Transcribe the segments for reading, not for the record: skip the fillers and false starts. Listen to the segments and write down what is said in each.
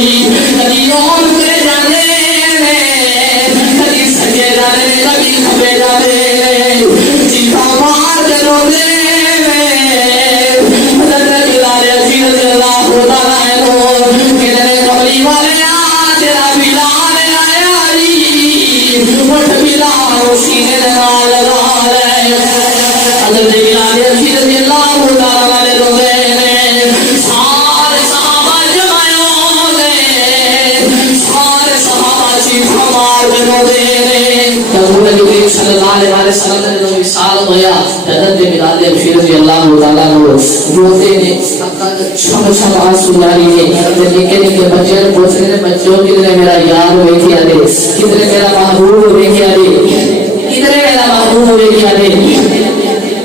हुई कभी ओम पे जाने कभी सजे जाने कभी खबे जाने जीता मार रोने हज़रत बिलाल रज़ियल्लाहु ताला अन्हु कहने कमली वाले तेरा बिलाल आया री उठ बिलाल सीने नाल लगा ले हज़रत बिलाल रज़ियल्लाहु ताला अन्हु रोने सारे सहाबा जमायो ने सारे सहाबा चीखा मार के रोने नबी सल्लल्लाहु अलैहि वसल्लम ने विशाल होया हज़रत बिलाल रज़ियल्लाहु ताला अन्हु रोते ने छम छम आंसू जारी है निके निके बच्चे पूछने ने बच्चों कितने मेरा यार देखिया दे कितने मेरा महबूब देखिया दे कितने मेरा महबूब देखिया दे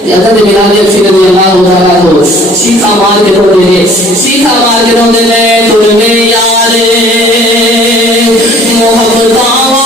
हज़रत बिलाल रज़ियल्लाहु ताला अन्हु सीखा मार के रोते ने सीखा मार के रोते ने तुझे यार मोहब्बत वाले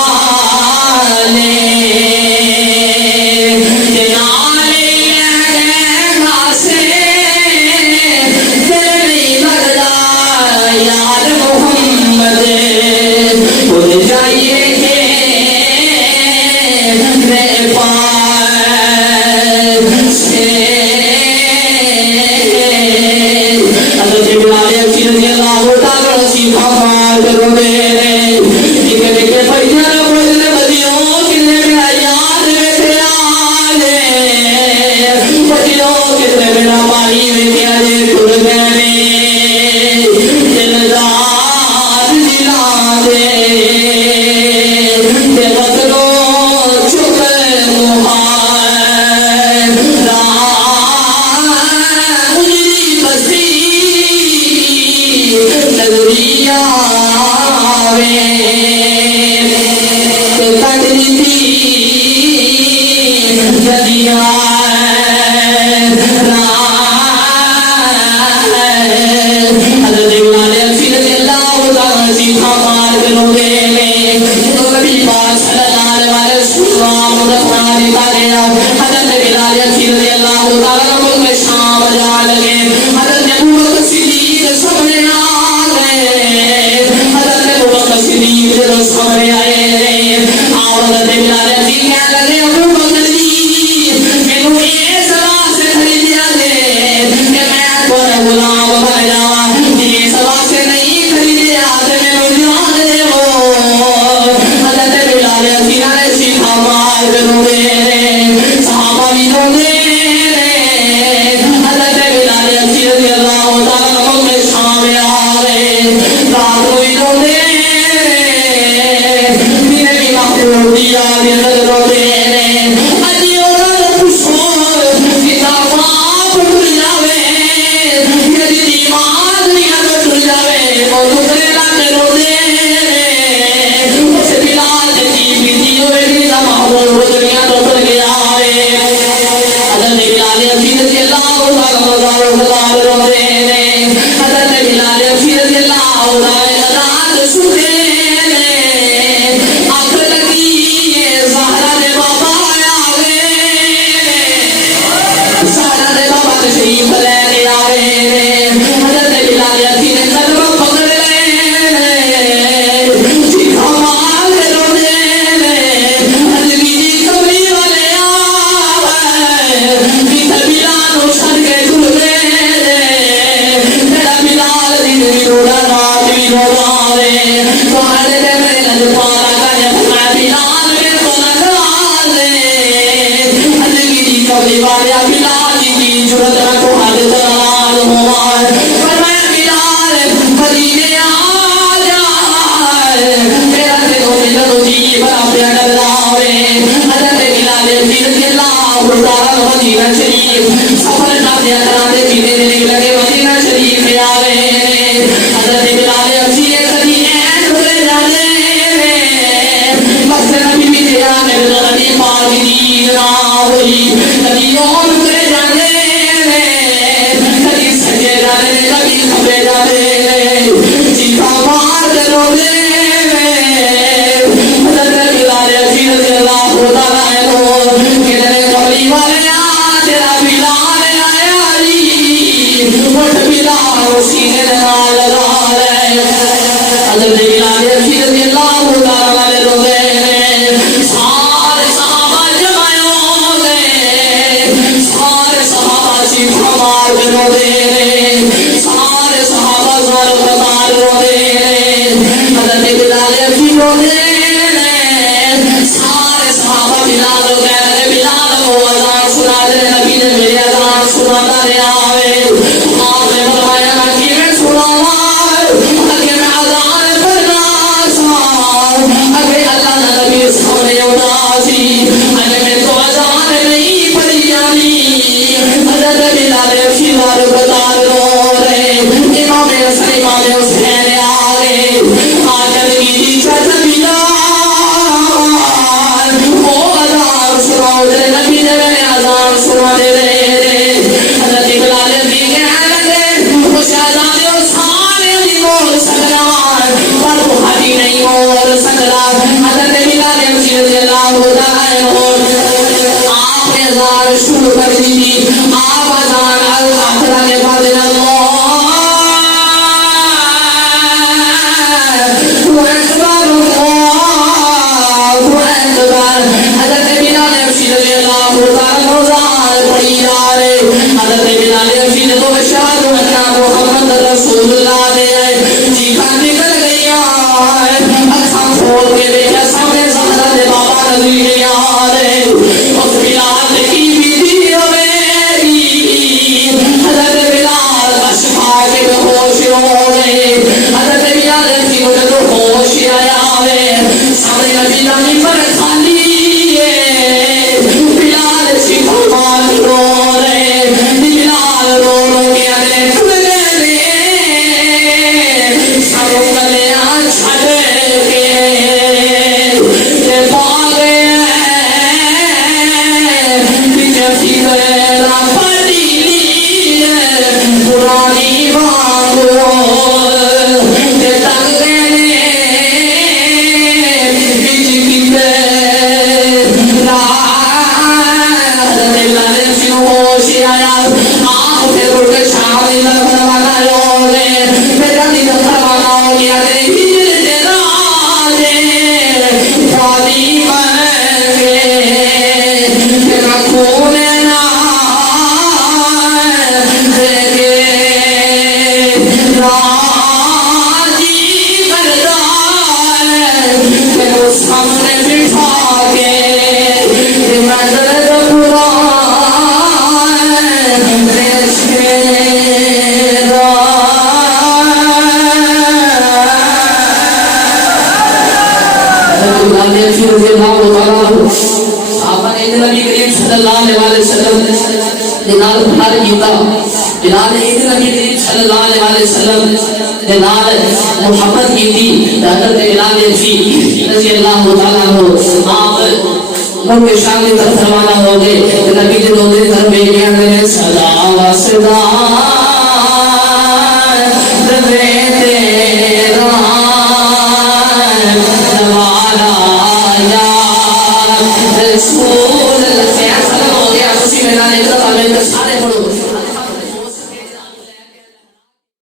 हज़रत बिलाल रज़ियल्लाहु ताला अन्हु रोज़े सारे सहाबा जमायो दे सारे सहाबा सी फरमार रोज़े सारे सहाबा ज़ोर कतार रोज़े हज़रत बिलाल रोज़े सारे सहाबा बिलाल रोज़े बिलाल को अज़ान सुना दे नबी ने मेरे अज़ान सुनाता रहा है आपने फरमाया कि मैं सुनावा अगर मैं अज़ान पढ़ना अगर अल्लाह ने नबी सामने उदासी अगर मैं तो अज़ान नहीं पढ़ी जानी हज़रत बिलाल फिर बता दो रे इमाम हसन इमाम हुसैन आ गए आकर की चाचा बिलाल ओ अज़ान सुनाओ तेरे नबी ने मैंने अज़ान सुना दे रे हज़रत बिलाल की कहने उस अज़ान को सारे भी बोल सकना पर बुखारी नहीं बोल सकता हज़रत बिलाल रज़ियल्लाहु ताला अन्हु आपने अज़ान शुरू कर दी आप अज़ान अल्लाह के बाद मोहब्बत की थी हज़रत बिलाल रज़ियल्लाहु ताला अन्हु आप उनके शान की तरफ रवाना हो गए नबी जी रोज़े घर में गया मैंने सदा वसदा दे तेरा जवाला या रसूल अल्लाह से सलाम हो गया उसी में नाले का सारे